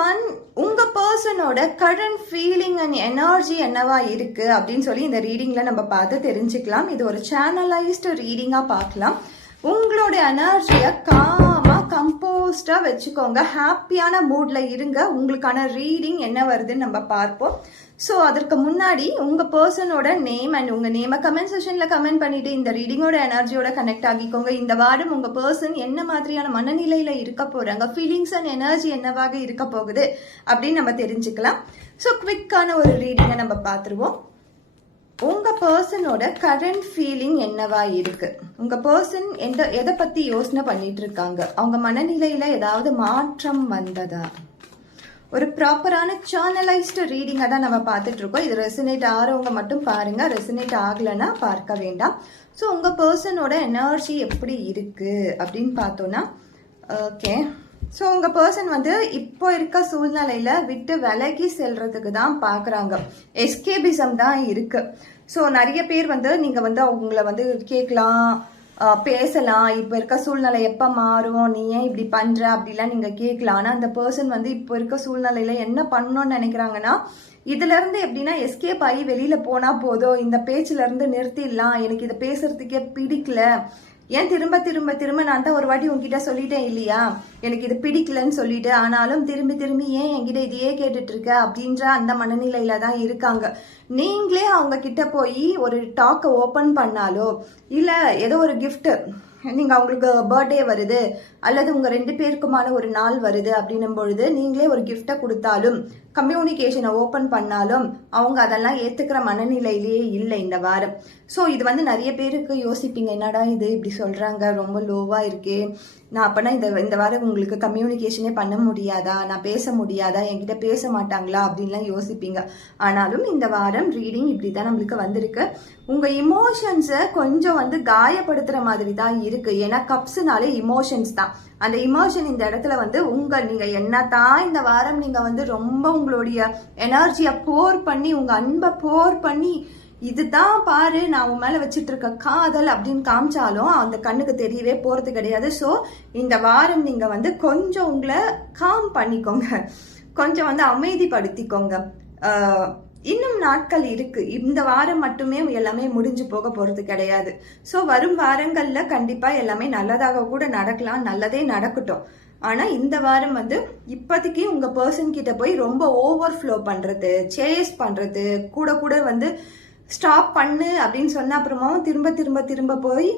Everyone, உங்க பர்சனோட current feeling and energy என்னவா இருக்கு அப்படின்னு சொல்லி இந்த ரீடிங்ல நம்ம பார்த்து தெரிஞ்சுக்கலாம். இது ஒரு சேனலைஸ்டு ரீடிங்கா பார்க்கலாம். உங்களோட எனர்ஜியை காமா கம்போஸ்டா வச்சுக்கோங்க. ஹாப்பியான மூட்ல இருங்க. உங்களுக்கான ரீடிங் என்ன வருதுன்னு நம்ம பார்ப்போம். ஸோ அதற்கு முன்னாடி உங்க பர்சனோட நேம் அண்ட் உங்க நேமை கமெண்ட் செக்ஷன்ல கமெண்ட் பண்ணிட்டு இந்த ரீடிங்கோட எனர்ஜியோட கனெக்ட் ஆகிக்கோங்க. இந்த வாரம் உங்க பர்சன் என்ன மாதிரியான மனநிலையில இருக்க போறாங்க, ஃபீலிங்ஸ் அண்ட் எனர்ஜி என்னவாக இருக்க போகுது அப்படின்னு நம்ம தெரிஞ்சுக்கலாம். ஸோ குவிக்கான ஒரு ரீடிங்கை நம்ம பார்த்துருவோம். உங்க பர்சனோட கரண்ட் ஃபீலிங் என்னவா இருக்கு? உங்க பர்சன் எதை பத்தி யோசனை பண்ணிட்டு இருக்காங்க? அவங்க மனநிலையில ஏதாவது மாற்றம் வந்ததா? ஒரு ப்ராப்பரான சேனலைஸ்டு ரீடிங்கை தான் நம்ம பார்த்துட்டு இருக்கோம். இது ரெசினேட் ஆகிறவங்க மட்டும் பாருங்க, ரெசினேட் ஆகலைன்னா பார்க்க வேண்டாம். ஸோ உங்க பர்சனோட எனர்ஜி எப்படி இருக்கு அப்படின்னு பார்த்தோம்னா, ஓகே, ஸோ உங்க பர்சன் இப்போ இருக்க சூழ்நிலையில விட்டு விலகி செல்றதுக்கு தான் பாக்குறாங்க. எஸ்கேபிசம் தான் இருக்கு. ஸோ நிறைய பேர் நீங்க அவங்கள கேட்கலாம், பேசலாம், இப்போ இருக்க சூழ்நிலை எப்போ மாறும், நீ ஏன் இப்படி பண்ற அப்படிலாம் நீங்க கேட்கலாம். ஆனால் அந்த பர்சன் இப்போ இருக்க சூழ்நிலையில என்ன பண்ணணும்னு நினைக்கிறாங்கன்னா, இதுல இருந்து எப்படின்னா எஸ்கேப் ஆகி வெளியில போனா போதும், இந்த பேச்சுல இருந்து நிறுத்திடலாம், எனக்கு இதை பேசுறதுக்கே பிடிக்கல, ஏன் திரும்ப திரும்ப திரும்ப நான் தான் ஒரு வாட்டி உங்ககிட்ட சொல்லிட்டேன் இல்லையா, எனக்கு இது பிடிக்கலன்னு சொல்லிட்டு, ஆனாலும் திரும்பி திரும்பி ஏன் என்கிட்ட இதையே கேட்டுட்டு இருக்க அப்படின்ற அந்த மனநிலையில தான் இருக்காங்க. நீங்களே அவங்க கிட்ட போய் ஒரு டாக்கை ஓப்பன் பண்ணாலோ, இல்ல ஏதோ ஒரு கிஃப்ட், நீங்க அவங்களுக்கு பர்த்டே வருது அல்லது உங்க 2 பேருக்குமான ஒரு நாள் வருது அப்படின்னும் பொழுது நீங்களே ஒரு கிஃப்டை கொடுத்தாலும், கம்யூனிகேஷனை ஓப்பன் பண்ணாலும் அவங்க அதெல்லாம் ஏத்துக்கிற மனநிலையிலேயே இல்லை இந்த வாரம். ஸோ இது நிறைய பேருக்கு யோசிப்பீங்க, என்னடா இது இப்படி சொல்றாங்க, ரொம்ப லோவா இருக்கே, நான் அப்பனா இந்த வாரம் உங்களுக்கு கம்யூனிகேஷனே பண்ண முடியாதா, நான் பேச முடியாதா, என்கிட்ட பேச மாட்டாங்களா அப்படின்லாம் யோசிப்பீங்க. ஆனாலும் இந்த வாரம் ரீடிங் இப்படிதான் நம்மளுக்கு வந்திருக்கு. உங்க இமோஷன்ஸை கொஞ்சம் காயப்படுத்துற மாதிரி தான் இருக்கு. ஏன்னா கப்ஸ்னாலே இமோஷன்ஸ் தான். அந்த இமோஷன் இந்த இடத்துல நீங்க என்னதான் இந்த வாரம் நீங்க ரொம்ப உங்களுடைய எனர்ஜியை போர் பண்ணி, உங்க அன்பை போர் பண்ணி, இதுதான் பாரு நான் உன் மேல வச்சிட்டு இருக்க காதல் அப்படின்னு காமிச்சாலும் அந்த கண்ணுக்கு தெரியவே போறது கிடையாது. ஸோ இந்த வாரம் நீங்க கொஞ்சம் உங்களை காம் பண்ணிக்கோங்க, கொஞ்சம் அமைதிப்படுத்திக்கோங்க. இன்னும் நாட்கள் இருக்கு. இந்த வாரம் மட்டுமே எல்லாமே முடிஞ்சு போக போறது கிடையாது. ஸோ வரும் வாரங்கள்ல கண்டிப்பா எல்லாமே நல்லதாக கூட நடக்கலாம், நல்லதே நடக்கட்டும். ஆனா இந்த வாரம் இப்போதைக்கு உங்க பர்சன் கிட்ட போய் ரொம்ப ஓவர்ஃப்ளோ பண்றது, சேஸ் பண்றது, கூட கூட ஸ்டாப் பண்ணு அப்படின்னு சொன்ன அப்புறமாவும் திரும்ப திரும்ப திரும்ப போய்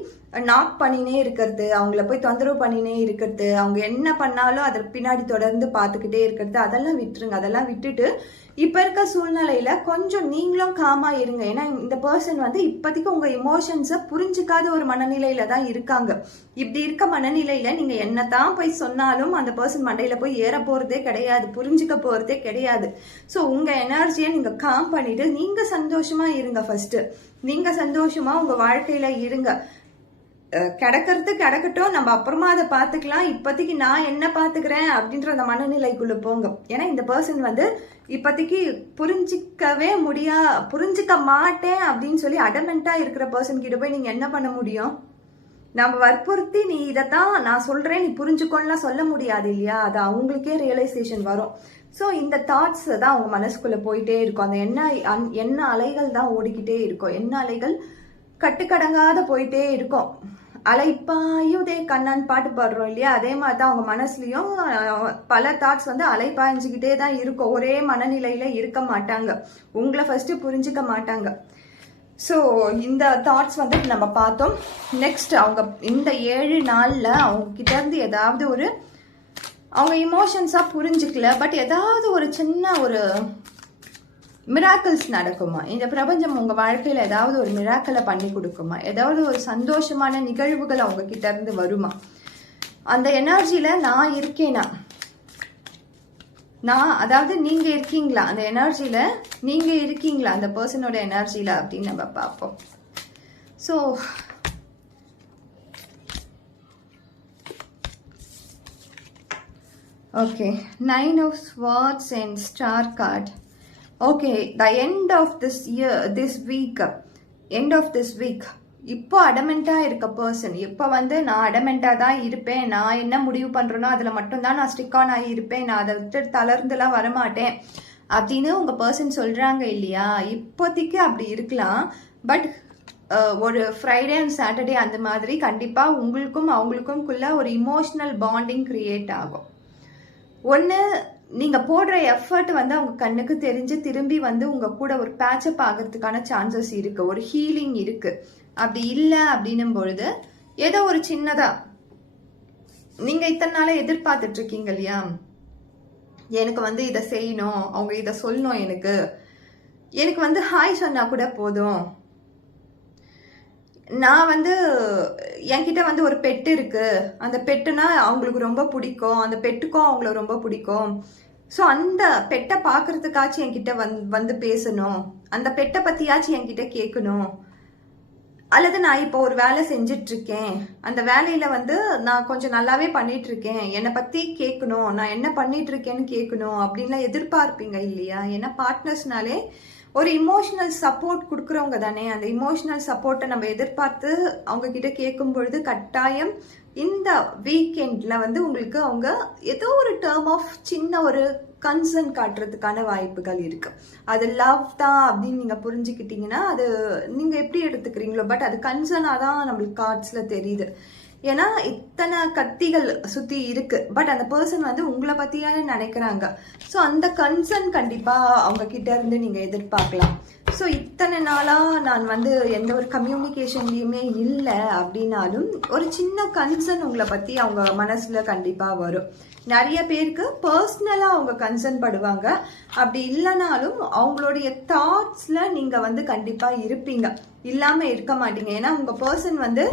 நாக் பண்ணினே இருக்கிறது, அவங்கள போய் தொந்தரவு பண்ணினே இருக்கிறது, அவங்க என்ன பண்ணாலும் அதை பின்னாடி தொடர்ந்து பார்த்துக்கிட்டே இருக்கிறது, அதெல்லாம் விட்டுருங்க. அதெல்லாம் விட்டுட்டு இப்ப இருக்க சூழ்நிலையில கொஞ்சம் நீங்களும் காமா இருங்க. ஏன்னா இந்த பர்சன் இப்போதைக்கு உங்க இமோஷன்ஸை புரிஞ்சுக்காத ஒரு மனநிலையில தான் இருக்காங்க. இப்படி இருக்க மனநிலையில நீங்க என்னதான் போய் சொன்னாலும் அந்த பர்சன் மண்டையில போய் ஏற போறதே கிடையாது, புரிஞ்சுக்க போறதே கிடையாது. ஸோ உங்க எனர்ஜியை நீங்க காம் பண்ணிட்டு நீங்க சந்தோஷமா இருங்க. ஃபர்ஸ்ட் நீங்க சந்தோஷமா உங்க வாழ்க்கையில இருங்க. கிடக்கிறது கிடக்கட்டும், நம்ம அப்புறமா அதை பார்த்துக்கலாம், இப்போதைக்கு நான் என்ன பார்த்துக்கிறேன் அப்படின்ற அந்த மனநிலைக்குள்ள போங்க. ஏன்னா இந்த பர்சன் இப்போதைக்கு புரிஞ்சிக்க மாட்டேன் அப்படின்னு சொல்லி அடமெண்டா இருக்கிற பர்சன் கிட்ட போய் நீங்க என்ன பண்ண முடியும்? நம்ம வற்புறுத்தி நீ இதைத்தான் நான் சொல்றேன், நீ புரிஞ்சுக்கோலாம் சொல்ல முடியாது இல்லையா? அது அவங்களுக்கே ரியலைசேஷன் வரும். ஸோ இந்த தாட்ஸ் தான் அவங்க மனசுக்குள்ள போயிட்டே இருக்கும். அந்த என்ன அலைகள் தான் ஓடிக்கிட்டே இருக்கும். என்ன அலைகள் கட்டுக்கடங்காத போயிட்டே இருக்கும். அலைப்பாயுதே கண்ணான் பாட்டு பாடுறோம் இல்லையா? அதே மாதிரி தான் அவங்க மனசுலயும் பல தாட்ஸ் அலைப்பாய்ஞ்சுக்கிட்டே தான் இருக்கும். ஒரே மனநிலையில இருக்க மாட்டாங்க, உங்களை ஃபர்ஸ்ட் புரிஞ்சுக்க மாட்டாங்க. ஸோ இந்த தாட்ஸ் நம்ம பார்த்தோம். நெக்ஸ்ட் அவங்க இந்த 7 நாள்ல அவங்க கிட்ட இருந்து ஏதாவது ஒரு அவங்க இமோஷன்ஸா புரிஞ்சுக்கல, பட் ஏதாவது ஒரு சின்ன ஒரு மிராக்கிள்ஸ் நடக்குமா? இந்த பிரபஞ்சம் உங்க வாழ்க்கையில ஏதாவது ஒரு மிராக்கிளை பண்ணி கொடுக்குமா? ஏதாவது ஒரு சந்தோஷமான நிகழ்வுகள் அவங்க கிட்ட இருந்து வருமா? அந்த எனர்ஜியில நான் இருக்கேனா, அதாவது நீங்க இருக்கீங்களா அந்த எனர்ஜியில, நீங்க இருக்கீங்களா அந்த பர்சனோட எனர்ஜியில அப்படின்னு நம்ம பார்ப்போம். So okay, 9 of Swords and Star card. Okay, the end of this week, இப்போ அடமெண்டா இருக்க பர்சன், இப்போ வந்து நான் அடமெண்டா தான் இருப்பேன், நான் என்ன முடிவு பண்றேனோ அதுல மட்டும்தான் நான் ஸ்டிக் ஆன் ஆகி இருப்பேன், நான் அதை விட்டு தளர்ந்துலாம் வரமாட்டேன் அப்படின்னு உங்க பர்சன் சொல்றாங்க இல்லையா. இப்போதைக்கு அப்படி இருக்கலாம். பட் ஒரு ஃப்ரைடே அண்ட் சாட்டர்டே அந்த மாதிரி கண்டிப்பா உங்களுக்கும் அவங்களுக்கும்குள்ள ஒரு இமோஷனல் பாண்டிங் கிரியேட் ஆகும். ஒன்று, நீங்க போடுற எஃபர்ட் வந்து அவங்க கண்ணுக்கு தெரிஞ்சு திரும்பி வந்து உங்க கூட ஒரு பேட்சப் ஆகிறதுக்கான சான்சஸ் இருக்கு, ஒரு ஹீலிங் இருக்கு. அப்படி இல்லை அப்படின்னும் பொழுது ஏதோ ஒரு சின்னதா நீங்க இத்தனை நாள எதிர்பார்த்துட்டு இருக்கீங்க இல்லையா, எனக்கு வந்து இதை செய்யணும், அவங்க இதை சொல்லணும், எனக்கு வந்து ஹாய் சொன்னா கூட போதும், நான் வந்து என்கிட்ட வந்து ஒரு பெட்டு இருக்கு, அந்த பெட்டுனா அவங்களுக்கு ரொம்ப பிடிக்கும், அந்த பெட்டுக்கும் அவங்கள ரொம்ப பிடிக்கும், ஸோ அந்த பெட்டை பார்க்கறதுக்காச்சும் என்கிட்ட வந்து பேசணும், அந்த பெட்டை பத்தியாச்சும் என்கிட்ட கேட்கணும். அல்லது நான் இப்போ ஒரு வேலை செஞ்சிட்டு இருக்கேன், அந்த வேலையில வந்து நான் கொஞ்சம் நல்லாவே பண்ணிட்டு இருக்கேன், என்னை பத்தி கேட்கணும், நான் என்ன பண்ணிட்டு இருக்கேன்னு கேட்கணும் அப்படின்லாம் எதிர்பார்ப்பீங்க இல்லையா. ஏன்னா பார்ட்னர்ஸ்னாலே ஒரு இமோஷனல் சப்போர்ட் கொடுக்குறவங்க தானே. அந்த இமோஷனல் சப்போர்ட்டை நம்ம எதிர்பார்த்து அவங்க கிட்ட கேட்கும் பொழுது கட்டாயம் இந்த வீக்கெண்ட்ல வந்து உங்களுக்கு அவங்க ஏதோ ஒரு டேர்ம் ஆஃப் சின்ன ஒரு கன்சர்ன் காட்டுறதுக்கான வாய்ப்புகள் இருக்கு. அது லவ் தான் அப்படின்னு நீங்க புரிஞ்சுக்கிட்டீங்கன்னா அது நீங்க எப்படி எடுத்துக்கிறீங்களோ, பட் அது கன்சர்னா தான் நம்மளுக்கு கார்ட்ஸ்ல தெரியுது. ஏன்னா இத்தனை கத்திகள் சுத்தி இருக்கு, பட் அந்த பர்சன் வந்து உங்களை பத்தியான நினைக்கிறாங்க. ஸோ அந்த கன்சர்ன் கண்டிப்பா அவங்க கிட்ட இருந்து நீங்க எதிர்பார்க்கலாம். ஸோ இத்தனை நாளா நான் வந்து எந்த ஒரு கம்யூனிகேஷன்லயுமே இல்லை அப்படின்னாலும் ஒரு சின்ன கன்சர்ன் உங்களை பத்தி அவங்க மனசுல கண்டிப்பா வரும். நிறைய பேருக்கு பர்சனலா அவங்க கன்சர்ன் படுவாங்க. அப்படி இல்லைனாலும் அவங்களுடைய தாட்ஸ்ல நீங்க வந்து கண்டிப்பா இருப்பீங்க, இல்லாம இருக்க மாட்டீங்க. ஏன்னா உங்க பர்சன் வந்து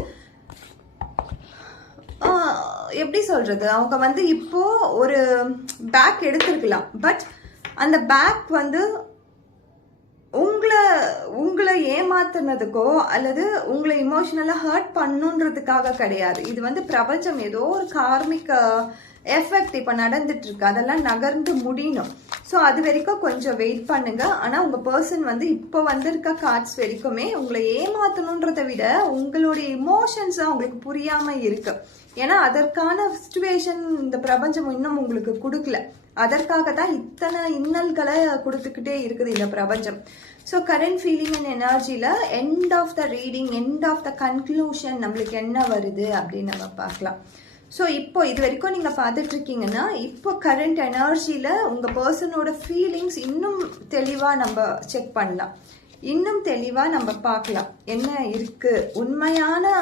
எப்படி சொல்றது, அவங்க வந்து இப்போ ஒரு பேக் எடுத்திருக்கலாம், பட் அந்த பேக் வந்து உங்களை ஏமாத்துனதுக்கோ அல்லது உங்களை இமோஷனலா ஹர்ட் பண்ணுன்றதுக்காக கிடையாது. இது வந்து பிரபஞ்சம் ஏதோ ஒரு கார்மிக் எஃபெக்ட் இப்ப நடந்துட்டு இருக்கு, அதெல்லாம் நகர்ந்து முடியணும். ஸோ அது வரைக்கும் கொஞ்சம் வெயிட் பண்ணுங்க. ஆனா உங்க பர்சன் வந்து இப்போ வந்திருக்க கார்ட்ஸ் வரைக்குமே உங்களை ஏமாத்தணுன்றதை விட உங்களுடைய இமோஷன்ஸ் அவங்களுக்கு புரியாம இருக்கு. ஏன்னா அதற்கான சிச்சுவேஷன் இந்த பிரபஞ்சம் இன்னும் உங்களுக்கு கொடுக்கல. அதற்காக தான் இத்தனை இன்னல்களை கொடுத்துக்கிட்டே இருக்குது இந்த பிரபஞ்சம். ஸோ கரண்ட் ஃபீலிங் அண்ட் எனர்ஜியில end of the reading, end of the conclusion நம்மளுக்கு என்ன வருது அப்படின்னு நம்ம பார்க்கலாம். ஸோ இப்போ இது வரைக்கும் நீங்க பார்த்துட்டு இருக்கீங்கன்னா இப்போ கரண்ட் எனர்ஜியில உங்க பர்சனோட ஃபீலிங்ஸ் இன்னும் தெளிவா நம்ம செக் பண்ணலாம், இன்னும் தெளிவா நம்ம பார்க்கலாம் என்ன இருக்கு, உண்மையான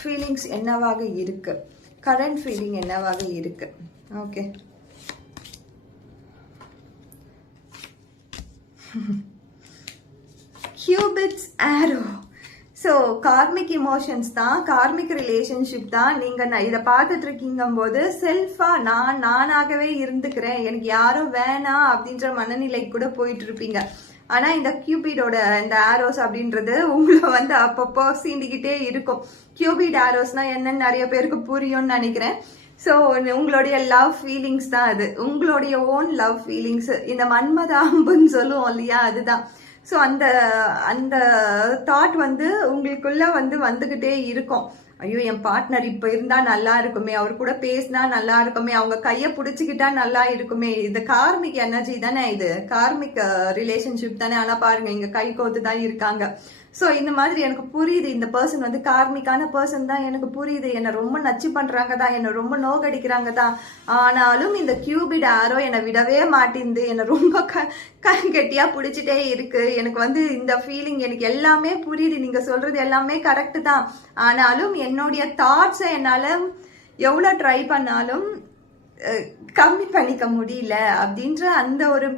ஃபீலிங்ஸ் என்னவாக இருக்கு, கரண்ட் ஃபீலிங் என்னவாக இருக்கு. ஓகே, கியூபிட்ஸ் ஆரோ. ஸோ கார்மிக் இமோஷன்ஸ் தான், கார்மிக் ரிலேஷன்ஷிப் தான். நீங்க இதை பார்த்துட்டு இருக்கீங்க போது செல்ஃபா நானாகவே இருந்துக்கிறேன், எனக்கு யாரும் வேணாம் அப்படின்ற மனநிலை கூட போயிட்டு இருப்பீங்க. ஆனா இந்த கியூபிடோட இந்த ஆரோஸ் அப்படின்றது உங்களை வந்து அப்பப்போ சீண்டிக்கிட்டே இருக்கும். கியூபிட் ஆரோஸ்னா என்னன்னு நிறைய பேருக்கு புரியும்னு நினைக்கிறேன். ஸோ உங்களுடைய லவ் ஃபீலிங்ஸ் தான் அது, உங்களுடைய ஓன் லவ் ஃபீலிங்ஸ். இந்த மன்மத அம்புன்னு சொல்லுவோம் இல்லையா, அதுதான். ஸோ அந்த அந்த தாட் வந்து உங்களுக்குள்ள வந்து வந்துகிட்டே இருக்கும். ஐயோ என் பார்ட்னர் இப்ப இருந்தா நல்லா இருக்குமே, அவர் கூட பேசினா நல்லா இருக்குமே, அவங்க கைய புடிச்சுக்கிட்டா நல்லா இருக்குமே. இது கார்மிக் எனர்ஜி தானே, இது கார்மிக் ரிலேஷன்ஷிப் தானே. ஆனா பாருங்க இங்க கை கோத்து தான் இருக்காங்க. ஸோ இந்த மாதிரி எனக்கு புரியுது, இந்த பர்சன் வந்து கார்மிக்கான பர்சன் தான், எனக்கு புரியுது, என்னை ரொம்ப நச்சு பண்றாங்க தான், என்னை ரொம்ப நோகடிக்கிறாங்க தான். ஆனாலும் இந்த கியூபிட் ஆரோ என்னை விடவே மாட்டேங்குது, என்னை ரொம்ப கெட்டியா பிடிச்சிட்டே இருக்கு. எனக்கு வந்து இந்த ஃபீலிங் எனக்கு எல்லாமே புரியுது, நீங்க சொல்றது எல்லாமே கரெக்ட் தான். ஆனாலும் என்னுடைய தாட்ஸை என்னால எவ்வளவு ட்ரை பண்ணாலும் கம்மி பண்ணிக்க முடியல அப்படின்ற அந்த ஒரு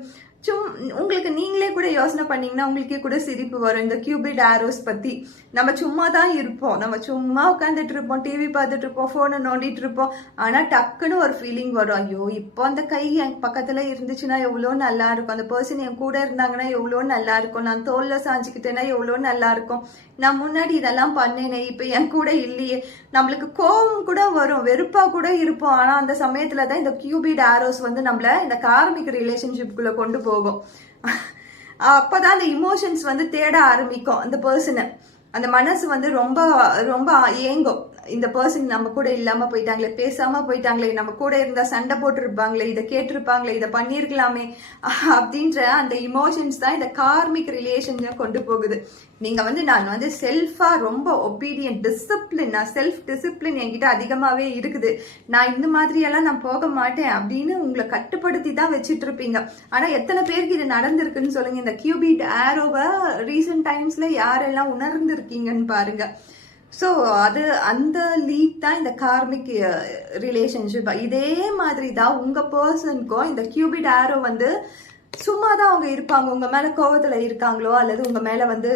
உங்களுக்கு நீங்களே கூட யோசனை பண்ணீங்கன்னா உங்களுக்கே கூட சிரிப்பு வரும். இந்த கியூபிட் ஆரோஸ் பத்தி நம்ம சும்மா தான் இருப்போம், நம்ம சும்மா உட்காந்துட்டு இருப்போம், டிவி பார்த்துட்டு இருப்போம், போனை நோண்டிட்டு இருப்போம். ஆனா டக்குன்னு ஒரு ஃபீலிங் வரும், ஐயோ இப்போ அந்த கை என் பக்கத்துல இருந்துச்சுன்னா எவ்வளோ நல்லா இருக்கும், அந்த பர்சன் என் கூட இருந்தாங்கன்னா எவ்வளோ நல்லா இருக்கும், நான் தோல்ல சாஞ்சுக்கிட்டேன்னா எவ்வளோ நல்லா இருக்கும், நான் முன்னாடி இதெல்லாம் பண்ணேனே இப்ப என் கூட இல்லையே. நம்மளுக்கு கோபம் கூட வரும், வெறுப்பா கூட இருப்போம். ஆனா அந்த சமயத்துலதான் இந்த கியூபிட் ஆரோஸ் வந்து நம்மள இந்த கார்மிக் ரிலேஷன்ஷிப்குள்ள கொண்டு போகும். அப்பதான் அந்த இமோஷன்ஸ் வந்து தேட ஆரம்பிக்கும் அந்த பர்சனை. அந்த மனசு வந்து ரொம்ப ரொம்ப ஏங்கும். இந்த பர்சன் நம்ம கூட இல்லாம போயிட்டாங்களே, பேசாம போயிட்டாங்களே, நம்ம கூட இருந்தா சண்டை போட்டிருப்பாங்களே, இதை கேட்டிருப்பாங்களே, இதை பண்ணிருக்கலாமே அப்படின்ற அந்த இமோஷன்ஸ் தான் இந்த கார்மிக் ரிலேஷன் கொண்டு போகுது. நீங்க வந்து நான் வந்து செல்ஃபா ரொம்ப ஒபீடியன்ட் டிசிப்ளின், நான் செல்ஃப் டிசிப்ளின் என்கிட்ட அதிகமாவே இருக்குது, நான் இந்த மாதிரி எல்லாம் நான் போக மாட்டேன் அப்படின்னு உங்களை கட்டுப்படுத்தி தான் வச்சுட்டு இருப்பீங்க. ஆனா எத்தனை பேருக்கு இது நடந்திருக்குன்னு சொல்லுங்க. இந்த கியூபிட் ஆரோவை ரீசெண்ட் டைம்ஸ்ல யாரெல்லாம் உணர்ந்திருக்கீங்கன்னு பாருங்க. ஸோ அது அந்த லீட் தான் இந்த கார்மிக் ரிலேஷன்ஷிப். இதே மாதிரி தான் உங்க பர்சனுக்கும் இந்த கியூபிட் ஆரோ வந்து சும்மா தான் அவங்க இருப்பாங்க. உங்க மேல கோவத்துல இருக்காங்களோ அல்லது உங்க மேல வந்து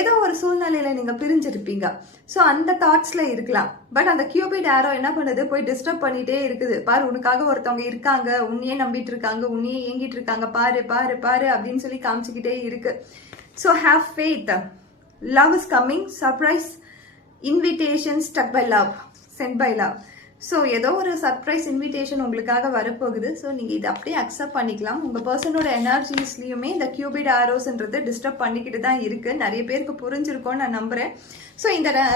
ஏதோ ஒரு சூழ்நிலையில நீங்க பிரிஞ்சிருப்பீங்க. ஸோ அந்த தாட்ஸ்ல இருக்கலாம். பட் அந்த கியூபிட் ஆரோ என்ன பண்ணுது, போய் டிஸ்டர்ப் பண்ணிட்டே இருக்குது. பாரு, உனக்காக ஒருத்தவங்க இருக்காங்க, உன்னையே நம்பிட்டு இருக்காங்க, உன்னையே ஏங்கிட்டு இருக்காங்க, பாரு பாரு பாரு அப்படின்னு சொல்லி காமிச்சுக்கிட்டே இருக்கு. So have faith. Love is coming, surprise invitation stuck by love, sent by love. So ஏதோ ஒரு சர்ப்ரைஸ் இன்விடேஷன் உங்களுக்காக வரப்போகுது. ஸோ நீங்கள் இதை அப்படியே அக்செப்ட் பண்ணிக்கலாம். உங்கள் பர்சனோட எனர்ஜிஸ்லையுமே இந்த கியூபிட் ஆரோஸ்ன்றது டிஸ்டர்ப் பண்ணிக்கிட்டு தான் இருக்குது. நிறைய பேருக்கு புரிஞ்சிருக்கோன்னு நான் நம்புகிறேன். ஸோ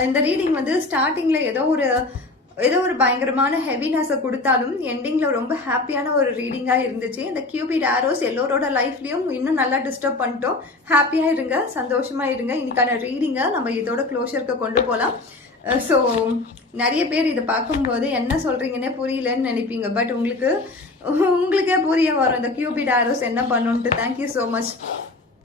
இந்த ரீடிங் வந்து ஸ்டார்டிங்கில் ஏதோ ஒரு பயங்கரமான ஹெவினஸை கொடுத்தாலும் எண்டிங்ல ரொம்ப ஹாப்பியான ஒரு ரீடிங்கா இருந்துச்சு. இந்த கியூபிட் ஆரோஸ் எல்லோரோட லைஃப்லயும் இன்னும் நல்லா டிஸ்டர்ப் பண்ணிட்டோம். ஹாப்பியா இருங்க, சந்தோஷமா இருங்க. இன்னைக்கான ரீடிங்கை நம்ம இதோட க்ளோஷருக்கு கொண்டு போகலாம். ஸோ நிறைய பேர் இதை பார்க்கும்போது என்ன சொல்றீங்கன்னே புரியலன்னு நினைப்பீங்க. பட் உங்களுக்கே புரிய வரும் இந்த கியூபிட் ஆரோஸ் என்ன பண்ணுன்ட்டு. Thank you so much.